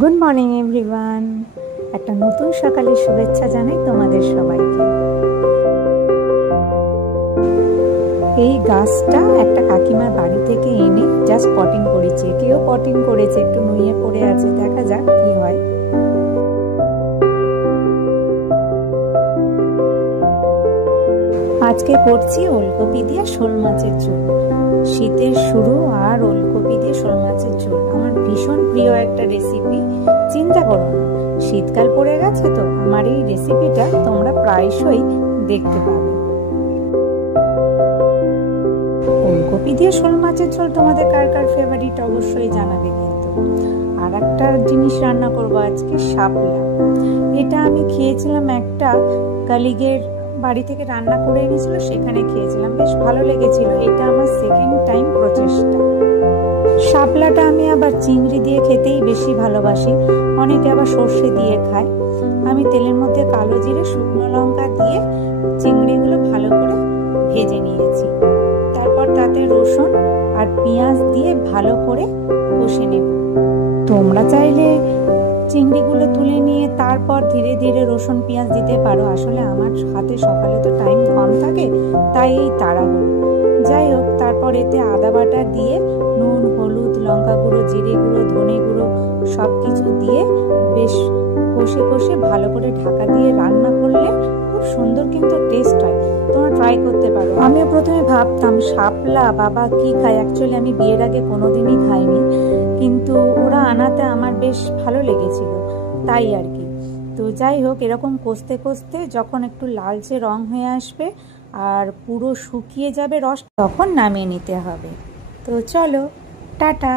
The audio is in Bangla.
গুড মর্নিং এভরিওয়ান, একটা নতুন সকালের শুভেচ্ছা জানাই তোমাদের সবাইকে। এই গাছটা একটা কাকিমার বাড়ি থেকে এনে জাস্ট পটিং করেছে, কেউ পটিং করেছে, একটু নুয়ে পড়ে আছে, দেখা যাক কি হয়। আজকে করছি ওলকপি দিয়ে শোল মাছের ঝোল। শীতের শুরু আর ওলকপি দিয়ে শোল মাছের ঝোল আমার ভীষণ প্রিয় একটা রেসিপি। চিন্তা করো না, শীতকাল পড়ে গেছে তো আমার এই রেসিপিটা তোমরা প্রায়শই দেখতে পাবে। ওলকপি দিয়ে শোল মাছের ঝোল তোমাদের কার কার ফেভারিট অবশ্যই জানাবে। কিন্তু আর একটা জিনিস রান্না করবো আজকে, শাপলা। এটা আমি খেয়েছিলাম একটা কলিগের বাড়ি থেকে রান্না করে এনেছিল, সেখানে খেয়েছিলাম, বেশ ভালো লেগেছিল। এটা আমার সেকেন্ড টাইম প্রচেষ্টা। শাপলাটা আমি আবার চিংড়ি দিয়ে খেতেই বেশি ভালোবাসি, অনেকে আবার সর্ষে দিয়ে খায়। আমি তেলের মধ্যে কালো জিরে শুকনো লঙ্কা দিয়ে চিংড়িগুলো ভালো করে ভেজে নিয়েছি। তারপর তাতে রসুন আর পেঁয়াজ দিয়ে ভালো করে কষে নেব। তোমরা চাইলে চিংড়িগুলো তুলে নিয়ে তারপর ধীরে ধীরে রসুন পেঁয়াজ দিতে পারো। আসলে আমার হাতে সকালে তো টাইম কম থাকে, তাই এই তাড়াহুড়ো। যাই হোক, তারপর এতে আদা বাটা দিয়ে নুন, হলুদ, লঙ্কা গুঁড়ো, জিরে গুঁড়ো, ধনে গুঁড়ো সব কিছু দিয়ে বেশ কষে কষে ভালো করে ঢাকা দিয়ে রান্না করলে খুব সুন্দর কিন্তু টেস্ট হয়। তোমরা ট্রাই করতে পারো। আমিও প্রথমে ভাবতাম শাপলা বাবা কি খায়, অ্যাকচুয়ালি আমি বিয়ের আগে কোনোদিনই খাইনি, কিন্তু ওরা আনাতে আমার বেশ ভালো লেগেছিল, তাই আর কি। তো যাই হোক, এরকম কষতে কষতে যখন একটু লালচে রং হয়ে আসবে আর পুরো শুকিয়ে যাবে রস, তখন নামিয়ে নিতে হবে। তো চলো, টাটা।